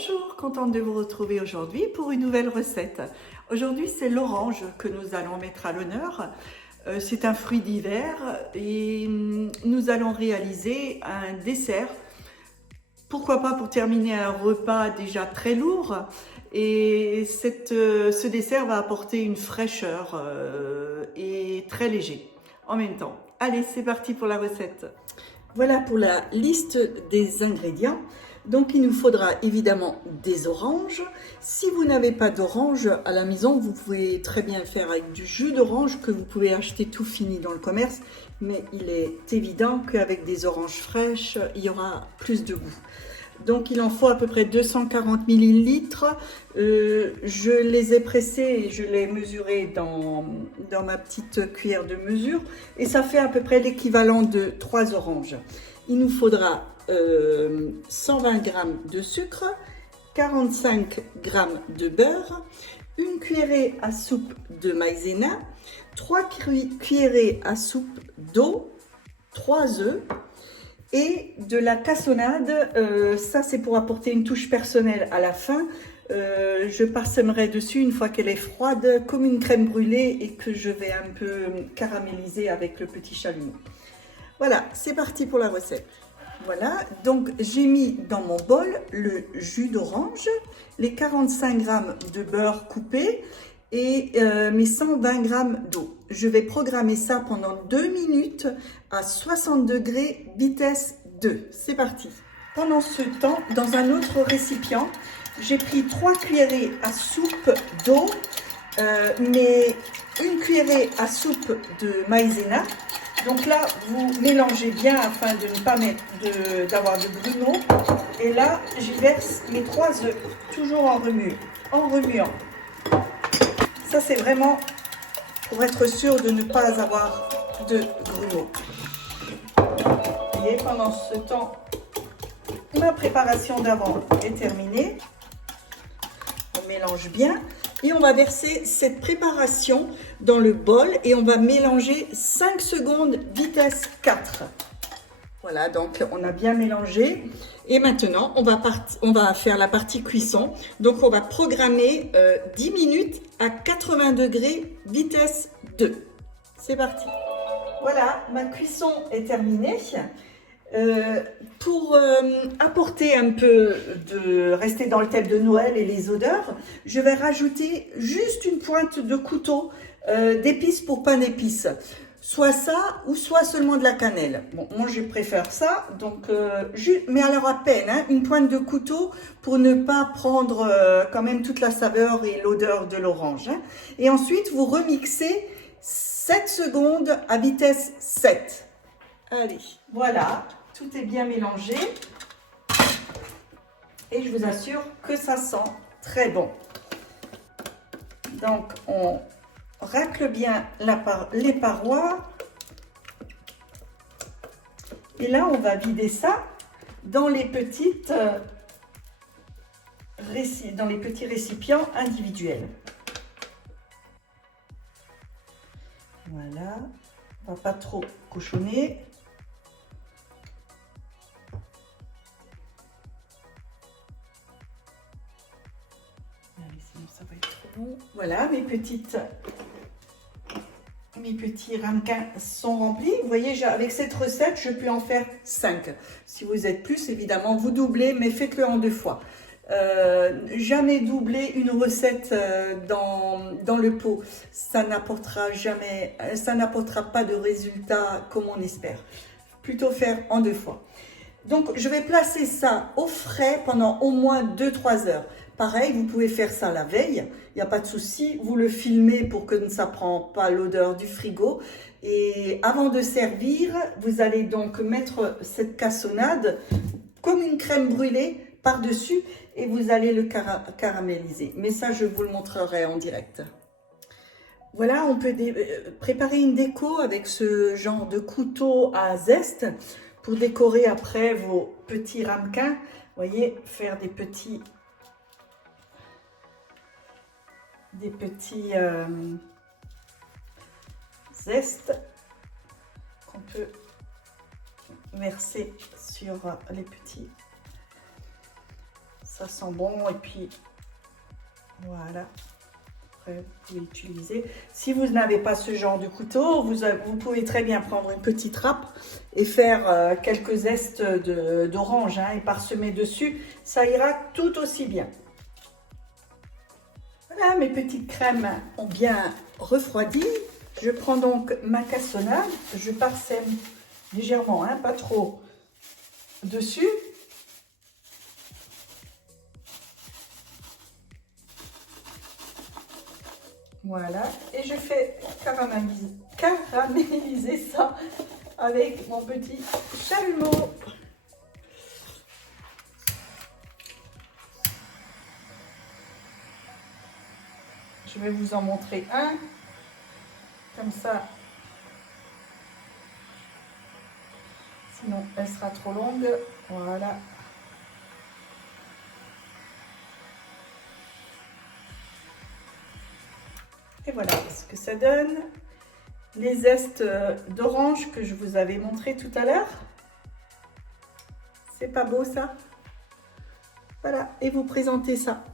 Bonjour, contente de vous retrouver aujourd'hui pour une nouvelle recette. Aujourd'hui, c'est l'orange que nous allons mettre à l'honneur. C'est un fruit d'hiver et nous allons réaliser un dessert. Pourquoi pas pour terminer un repas déjà très lourd. Et ce dessert va apporter une fraîcheur et très léger en même temps. Allez, c'est parti pour la recette. Voilà pour la liste des ingrédients. Donc il nous faudra évidemment des oranges. Si vous n'avez pas d'orange à la maison, vous pouvez très bien le faire avec du jus d'orange que vous pouvez acheter tout fini dans le commerce. Mais il est évident qu'avec des oranges fraîches, il y aura plus de goût. Donc il en faut à peu près 240 millilitres. Je les ai pressés et je les ai mesurés dans ma petite cuillère de mesure. Et ça fait à peu près l'équivalent de 3 oranges. Il nous faudra 120 g de sucre, 45 g de beurre, une cuillerée à soupe de maïzena, 3 cuillerées à soupe d'eau, 3 œufs et de la cassonade. Ça c'est pour apporter une touche personnelle à la fin. Je parsemerai dessus une fois qu'elle est froide comme une crème brûlée et que je vais un peu caraméliser avec le petit chalumeau. Voilà, c'est parti pour la recette. Voilà, donc j'ai mis dans mon bol le jus d'orange, les 45 g de beurre coupé et mes 120 g d'eau. Je vais programmer ça pendant 2 minutes à 60 degrés, vitesse 2. C'est parti. Pendant ce temps, dans un autre récipient, j'ai pris 3 cuillerées à soupe d'eau, mais une cuillerée à soupe de maïzena. Donc là, vous mélangez bien afin de ne pas d'avoir de grumeaux. Et là, j'y verse mes 3 œufs, toujours en remuant. Ça, c'est vraiment pour être sûr de ne pas avoir de grumeaux. Et pendant ce temps, ma préparation d'avant est terminée. On mélange bien. Et on va verser cette préparation dans le bol et on va mélanger 5 secondes, vitesse 4. Voilà, donc on a bien mélangé. Et maintenant, on va faire la partie cuisson. Donc on va programmer 10 minutes à 80 degrés, vitesse 2. C'est parti. Voilà, ma cuisson est terminée. Pour apporter un peu rester dans le thème de Noël et les odeurs, je vais rajouter juste une pointe de couteau d'épices pour pain d'épices. Soit ça ou soit seulement de la cannelle. Bon, moi je préfère ça, donc mais alors à peine, hein, une pointe de couteau pour ne pas prendre quand même toute la saveur et l'odeur de l'orange. Hein. Et ensuite vous remixez 7 secondes à vitesse 7. Allez, voilà. Tout est bien mélangé et je vous assure que ça sent très bon. Donc on racle bien les parois et là on va vider ça dans les petits récipients individuels. Voilà, on va pas trop cochonner. Ça va être trop bon. Voilà, mes petits ramequins sont remplis. Vous voyez, avec cette recette, je peux en faire 5. Si vous êtes plus, évidemment, vous doublez, mais faites-le en 2 fois. Jamais doubler une recette dans le pot. Ça n'apportera pas de résultat comme on espère. Plutôt faire en 2 fois. Donc, je vais placer ça au frais pendant au moins 2-3 heures. Pareil, vous pouvez faire ça la veille, il n'y a pas de souci. Vous le filmez pour que ça ne prend pas l'odeur du frigo. Et avant de servir, vous allez donc mettre cette cassonade comme une crème brûlée par-dessus et vous allez le caraméliser. Mais ça, je vous le montrerai en direct. Voilà, on peut préparer une déco avec ce genre de couteau à zeste pour décorer après vos petits ramequins. Vous voyez, faire des petits zestes qu'on peut verser sur les petits. Ça sent bon et puis voilà. Après, vous pouvez utiliser. Si vous n'avez pas ce genre de couteau, vous pouvez très bien prendre une petite râpe et faire quelques zestes d'orange hein, et parsemer dessus. Ça ira tout aussi bien. Voilà, mes petites crèmes ont bien refroidi. Je prends donc ma cassonade. Je parsème légèrement, hein, pas trop, dessus. Voilà, et je fais caraméliser ça avec mon petit chalumeau. Je vais vous en montrer un, comme ça, sinon elle sera trop longue. Voilà. Et voilà ce que ça donne. Les zestes d'orange que je vous avais montré tout à l'heure. C'est pas beau ça? Voilà, et vous présentez ça.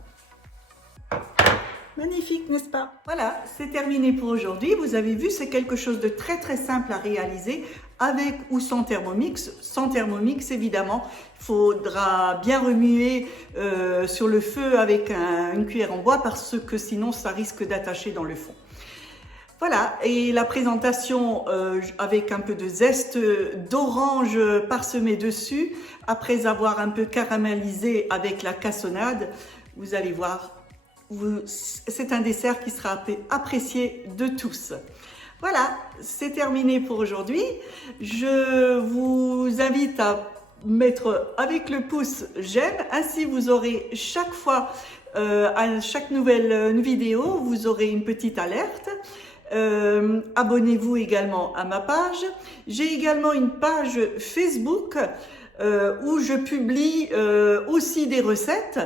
Magnifique, n'est-ce pas? Voilà, c'est terminé pour aujourd'hui. Vous avez vu, c'est quelque chose de très simple à réaliser avec ou sans Thermomix. Sans Thermomix, évidemment, il faudra bien remuer sur le feu avec une cuillère en bois parce que sinon ça risque d'attacher dans le fond. Voilà, et la présentation avec un peu de zeste d'orange parsemé dessus, après avoir un peu caramélisé avec la cassonade, vous allez voir, c'est un dessert qui sera apprécié de tous. Voilà, c'est terminé pour aujourd'hui. Je vous invite à mettre avec le pouce j'aime, ainsi vous aurez chaque fois, à chaque nouvelle vidéo, vous aurez une petite alerte. Abonnez-vous également à ma page. J'ai également une page Facebook où je publie aussi des recettes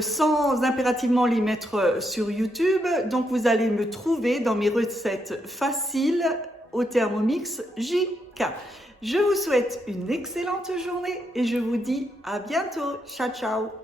sans impérativement les mettre sur YouTube. Donc vous allez me trouver dans mes recettes faciles au Thermomix JK. Je vous souhaite une excellente journée et je vous dis à bientôt. Ciao, ciao!